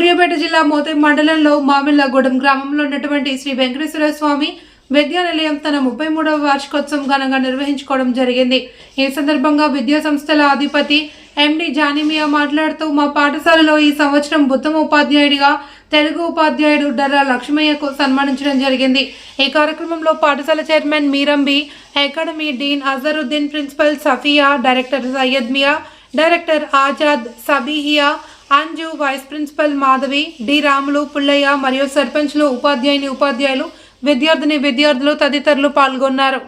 జిల్లా మోతే మండలంలో మామిళ్ళగూడెం గ్రామంలో ఉన్నటువంటి శ్రీ వెంకటేశ్వర స్వామి విద్యానిలయం తన ముప్పై మూడవ వార్షికోత్సవం ఘనంగా నిర్వహించుకోవడం జరిగింది. ఈ సందర్భంగా విద్యా సంస్థల అధిపతి ఎండి జానిమియా మాట్లాడుతూ మా పాఠశాలలో ఈ సంవత్సరం ఉత్తమ ఉపాధ్యాయుడిగా తెలుగు ఉపాధ్యాయుడు డర్రా లక్ష్మయ్యకు సన్మానించడం జరిగింది. ఈ కార్యక్రమంలో పాఠశాల chairman మీరంబి academy dean Azharuddin principal Safia director Syed Mia director Azad Sabihiya Anju vice principal Madhavi D Ramulu Pullaiah మరియు సర్పంచ్లు ఉపాధ్యాయుని ఉపాధ్యాయులు విద్యార్థిని విద్యార్థులు తదితరులు పాల్గొన్నారు.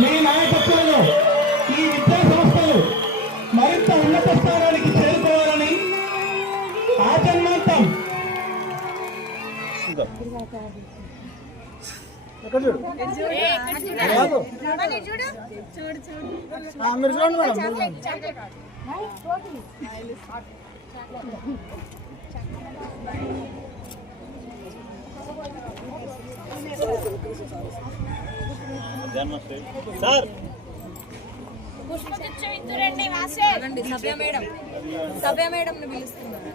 మీ నాయకత్వం పుష్పగుచ్చం ఇద్దురండి వాసే రండి సభ్య మేడం. సభ్య మేడం పిలుస్తున్నారు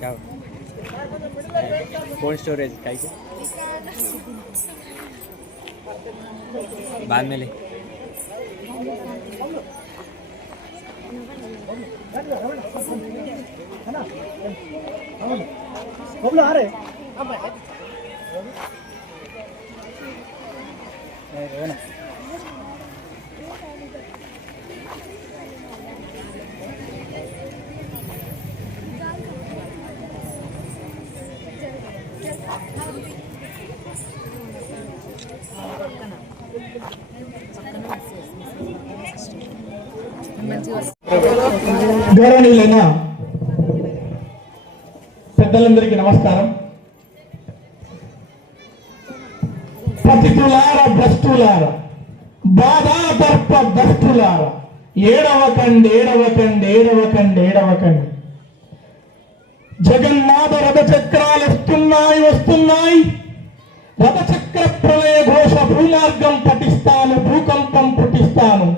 Chào. Bone storage cái chứ. बाद में ले है ना आ रहे గౌరవనీయులైన పెద్దలందరికీ నమస్కారం పతితులార భ్రష్టులార బాధా దర్ప భ్రష్టులార ఏడవకండి ఏడవకండి ఏడవకండి ఏడవకండి జగన్నాథ రథ చక్రాలు వస్తున్నాయి వస్తున్నాయి. రథచక్ర ప్రళయ ఘోష భూమార్గం పఠిస్తాను భూకంపం పుట్టిస్తాను.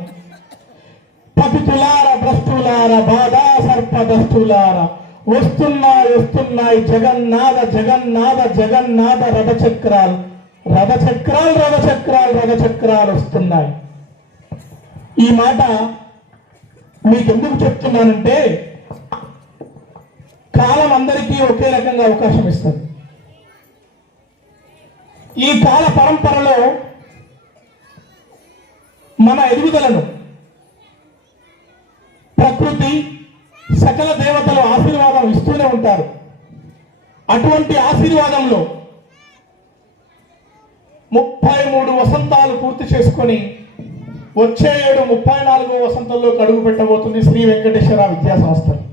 పతితులార భ్రష్టులార బాధా సర్పదస్తులార వస్తున్నాయి వస్తున్నాయి. జగన్నాథ జగన్నాథ జగన్నాథ రథచక్రాలు. రథచక్రాలు రథచక్రాలు రథచక్రాలు వస్తున్నాయి. ఈ మాట మీకు ఎందుకు చెప్తున్నానంటే కాలం అందరికీ ఒకే రకంగా అవకాశం ఇస్తుంది. ఈ కాల పరంపరలో మన ఎదుగుదలను ప్రకృతి సకల దేవతలు ఆశీర్వాదం ఇస్తూనే ఉంటారు. అటువంటి ఆశీర్వాదంలో ముప్పై మూడు వసంతాలు పూర్తి చేసుకొని వచ్చే ఏడు ముప్పై నాలుగో వసంతంలో కడుగు పెట్టబోతుంది శ్రీ వెంకటేశ్వర విద్యా సంస్థలు.